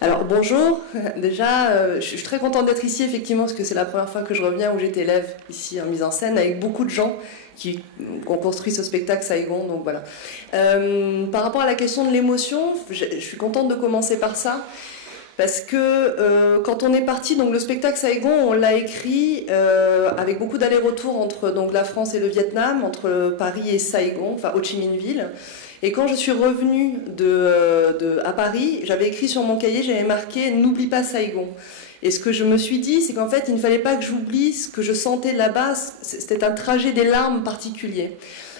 Alors bonjour, déjà je suis très contente d'être ici effectivement parce que c'est la première fois que je reviens où j'étais élève ici en mise en scène avec beaucoup de gens qui ont construit ce spectacle Saigon, donc voilà. Par rapport à la question de l'émotion, je suis contente de commencer par ça parce que quand on est parti, donc le spectacle Saigon, on l'a écrit avec beaucoup d'allers-retours entre donc, la France et le Vietnam, entre Paris et Saigon, enfin Ho Chi Minh Ville. Et quand je suis revenue à Paris, j'avais écrit sur mon cahier, j'avais marqué « N'oublie pas Saigon ». Et ce que je me suis dit, c'est qu'en fait, il ne fallait pas que j'oublie ce que je sentais là-bas. C'était un trajet des larmes particulier.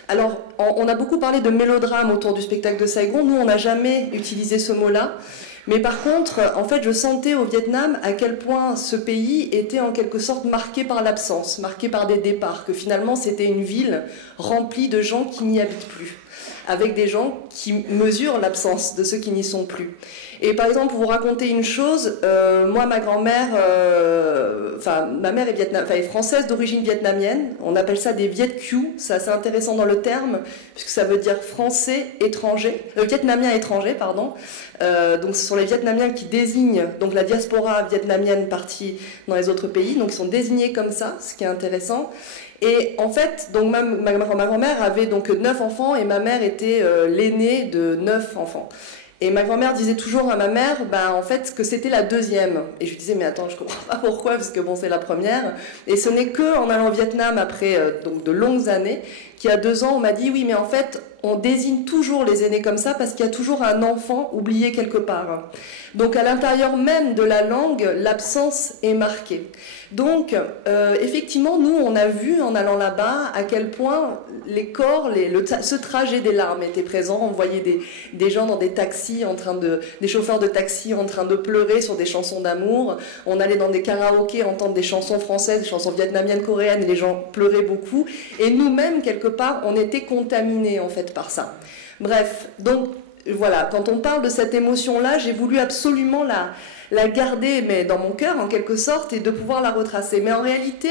Alors, on a beaucoup parlé de mélodrame autour du spectacle de Saigon. Nous, on n'a jamais utilisé ce mot-là. Mais par contre, en fait, je sentais au Vietnam à quel point ce pays était en quelque sorte marqué par l'absence, marqué par des départs, que finalement, c'était une ville remplie de gens qui n'y habitent plus, avec des gens qui mesurent l'absence de ceux qui n'y sont plus. Et par exemple, pour vous raconter une chose, moi, ma grand-mère, ma mère est française d'origine vietnamienne. On appelle ça des Viet Kieu. C'est assez intéressant dans le terme, puisque ça veut dire français étranger, vietnamien étranger, pardon. Donc ce sont les Vietnamiens qui désignent donc la diaspora vietnamienne partie dans les autres pays. Donc ils sont désignés comme ça, ce qui est intéressant. Et en fait, donc ma grand-mère avait donc 9 enfants et ma mère était l'aînée de 9 enfants. Et ma grand-mère disait toujours à ma mère, en fait, que c'était la deuxième. Et je lui disais, mais attends, je comprends pas pourquoi, parce que bon, c'est la première. Et ce n'est que en allant au Vietnam après donc de longues années, qu'il y a 2 ans, on m'a dit, oui, mais en fait, on désigne toujours les aînés comme ça parce qu'il y a toujours un enfant oublié quelque part. Donc à l'intérieur même de la langue, l'absence est marquée. Donc effectivement, nous, on a vu en allant là-bas à quel point les corps, ce trajet des larmes était présent. On voyait des gens dans des taxis, des chauffeurs de taxi en train de pleurer sur des chansons d'amour. On allait dans des karaokés entendre des chansons françaises, des chansons vietnamiennes, coréennes, et les gens pleuraient beaucoup. Et nous-mêmes, quelque part, on était contaminés en fait par ça. Bref, donc voilà, quand on parle de cette émotion-là, j'ai voulu absolument la garder mais dans mon cœur en quelque sorte et de pouvoir la retracer. Mais en réalité,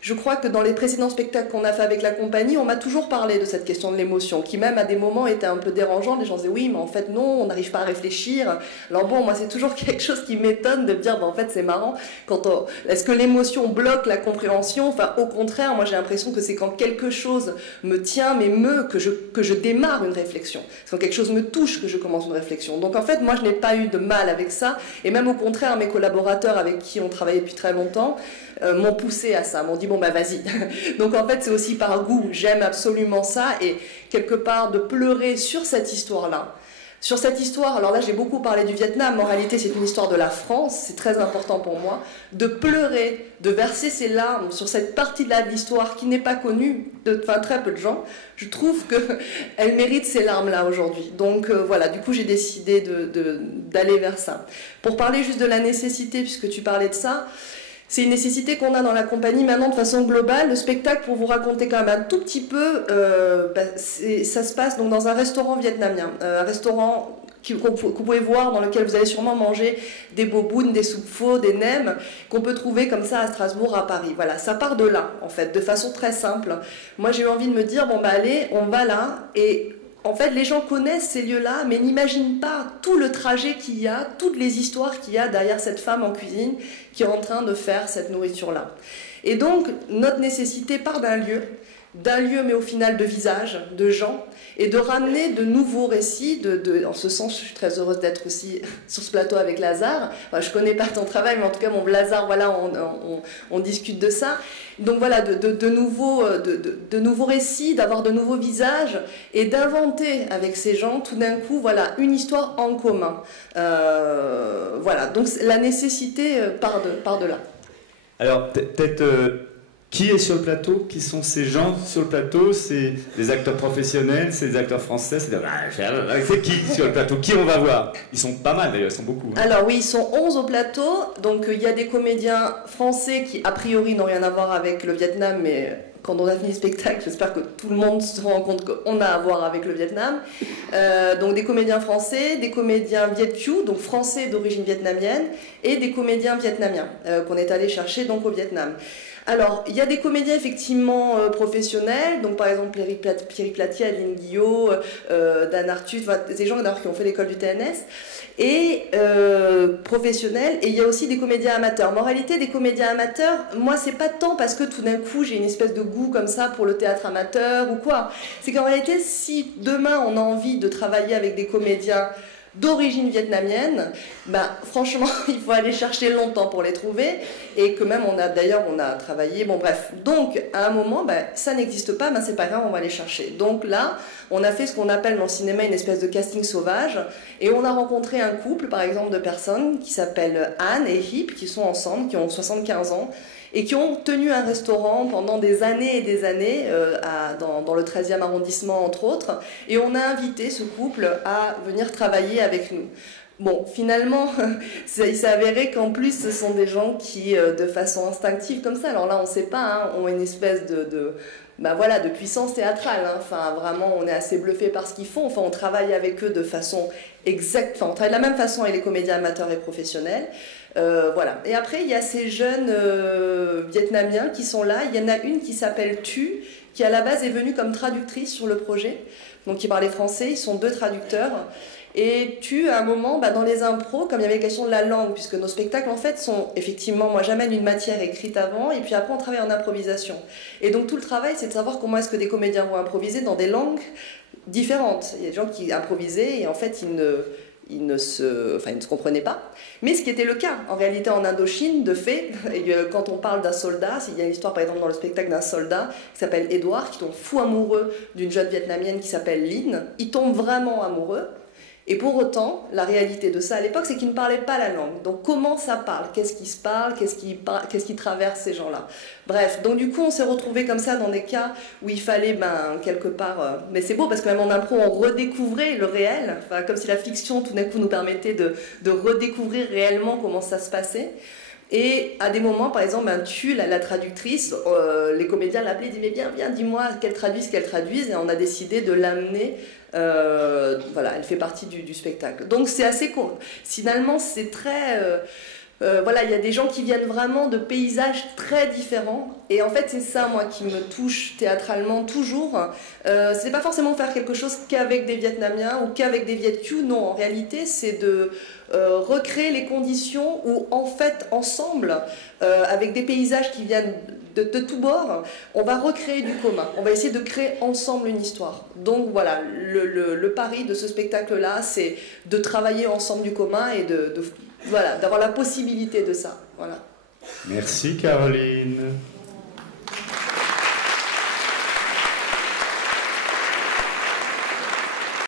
je crois que dans les précédents spectacles qu'on a fait avec la compagnie, on m'a toujours parlé de cette question de l'émotion, qui même à des moments était un peu dérangeante. Les gens disaient oui, mais en fait non, on n'arrive pas à réfléchir. Alors bon, moi c'est toujours quelque chose qui m'étonne de me dire, en fait c'est marrant, est-ce que l'émotion bloque la compréhension? Enfin au contraire, moi j'ai l'impression que c'est quand quelque chose me tient, m'émeut, que je démarre une réflexion. C'est quand quelque chose me touche que je commence une réflexion. Donc en fait, moi je n'ai pas eu de mal avec ça, et même au contraire, mes collaborateurs avec qui on travaillait depuis très longtemps, m'ont poussé à ça, m'ont dit bon vas-y. Donc en fait c'est aussi par goût, j'aime absolument ça et quelque part de pleurer sur cette histoire-là. Sur cette histoire, alors là j'ai beaucoup parlé du Vietnam, mais en réalité c'est une histoire de la France, c'est très important pour moi, de pleurer, de verser ses larmes sur cette partie-là de l'histoire qui n'est pas connue, très peu de gens, je trouve qu'elle mérite ces larmes-là aujourd'hui. Donc voilà, du coup j'ai décidé d'aller vers ça. Pour parler juste de la nécessité, puisque tu parlais de ça, c'est une nécessité qu'on a dans la compagnie maintenant de façon globale. Le spectacle, pour vous raconter quand même un tout petit peu, ça se passe donc dans un restaurant vietnamien. Un restaurant que vous pouvez voir, dans lequel vous allez sûrement manger des boboons, des soupes pho, des nems, qu'on peut trouver comme ça à Strasbourg, à Paris. Voilà, ça part de là, en fait, de façon très simple. Moi, j'ai eu envie de me dire, allez, on va là, et en fait, les gens connaissent ces lieux-là, mais n'imaginent pas tout le trajet qu'il y a, toutes les histoires qu'il y a derrière cette femme en cuisine qui est en train de faire cette nourriture-là. Et donc, notre nécessité part d'un lieu, mais au final de visages, de gens, et de ramener de nouveaux récits. En ce sens, je suis très heureuse d'être aussi sur ce plateau avec Lazare. Enfin, je ne connais pas ton travail, mais en tout cas, mon Lazare, voilà, on discute de ça. Donc voilà, de nouveaux récits, d'avoir de nouveaux visages, et d'inventer avec ces gens, tout d'un coup, voilà, une histoire en commun. Voilà, donc la nécessité part de là. Alors, peut-être... Qui est sur le plateau? Qui sont ces gens sur le plateau? C'est des acteurs professionnels? C'est des acteurs français? C'est qui sur le plateau? Qui on va voir? Ils sont pas mal d'ailleurs, ils sont beaucoup. Alors oui, ils sont 11 au plateau. Donc il y a des comédiens français qui a priori n'ont rien à voir avec le Vietnam, mais quand on a fini le spectacle, j'espère que tout le monde se rend compte qu'on a à voir avec le Vietnam. Donc des comédiens français, des comédiens Viet Kieu, donc français d'origine vietnamienne, et des comédiens vietnamiens qu'on est allé chercher donc au Vietnam. Alors, il y a des comédiens effectivement professionnels, donc par exemple Pierre Platier, Adeline Guillot, Dan Arthus, enfin, des gens qui ont fait l'école du TNS, et professionnels, et il y a aussi des comédiens amateurs. Mais en réalité, des comédiens amateurs, moi, c'est pas tant parce que tout d'un coup, j'ai une espèce de goût comme ça pour le théâtre amateur ou quoi. C'est qu'en réalité, si demain, on a envie de travailler avec des comédiens d'origine vietnamienne, ben, franchement, il faut aller chercher longtemps pour les trouver, et que même on a travaillé, bon bref, donc à un moment, ben, ça n'existe pas, ben, c'est pas grave, on va les chercher. Donc là, on a fait ce qu'on appelle dans le cinéma une espèce de casting sauvage, et on a rencontré un couple, par exemple, de personnes qui s'appellent Anne et Hip, qui sont ensemble, qui ont 75 ans, et qui ont tenu un restaurant pendant des années et des années dans le 13e arrondissement, entre autres, et on a invité ce couple à venir travailler avec nous. Bon, finalement, il s'est avéré qu'en plus, ce sont des gens qui, de façon instinctive comme ça, alors là, on ne sait pas, hein, ont une espèce ben voilà, de puissance théâtrale. Hein. Enfin, vraiment, on est assez bluffé par ce qu'ils font. Enfin, on travaille avec eux de façon exacte. Enfin, on travaille de la même façon avec les comédiens amateurs et professionnels. Voilà. Et après, il y a ces jeunes Vietnamiens qui sont là. Il y en a une qui s'appelle Tu, qui à la base est venue comme traductrice sur le projet. Donc, ils parlaient français. Ils sont 2 traducteurs. Et Tu, à un moment, bah, dans les impros, comme il y avait la question de la langue, puisque nos spectacles, en fait, sont effectivement, moi j'amène une matière écrite avant, et puis après on travaille en improvisation. Et donc tout le travail, c'est de savoir comment est-ce que des comédiens vont improviser dans des langues différentes. Il y a des gens qui improvisaient, et en fait, ils ne se comprenaient pas. Mais ce qui était le cas, en réalité, en Indochine, de fait, quand on parle d'un soldat, il y a une histoire, par exemple, dans le spectacle d'un soldat qui s'appelle Édouard, qui tombe fou amoureux d'une jeune vietnamienne qui s'appelle Lynn. Il tombe vraiment amoureux. Et pour autant, la réalité de ça à l'époque, c'est qu'ils ne parlaient pas la langue. Donc comment ça parle? Qu'est-ce qui se parle? Qu'est-ce qui traverse ces gens-là? Bref, donc du coup, on s'est retrouvés comme ça dans des cas où il fallait, quelque part... mais c'est beau parce que même en impro, on redécouvrait le réel, enfin, comme si la fiction, tout d'un coup, nous permettait de redécouvrir réellement comment ça se passait. Et à des moments, par exemple, Tu, la traductrice, les comédiens l'appelaient, disaient, mais viens, dis-moi qu'elle traduise, et on a décidé de l'amener. Voilà, elle fait partie du spectacle. Donc c'est assez court. Finalement, c'est très... voilà, il y a des gens qui viennent vraiment de paysages très différents. Et en fait, c'est ça, moi, qui me touche théâtralement toujours. C'est pas forcément faire quelque chose qu'avec des Vietnamiens ou qu'avec des Viet Kieu. Non, en réalité, c'est de recréer les conditions où, en fait, ensemble, avec des paysages qui viennent de tous bords, on va recréer du commun. On va essayer de créer ensemble une histoire. Donc voilà, le pari de ce spectacle-là, c'est de travailler ensemble du commun et voilà, d'avoir la possibilité de ça. Voilà. Merci Caroline.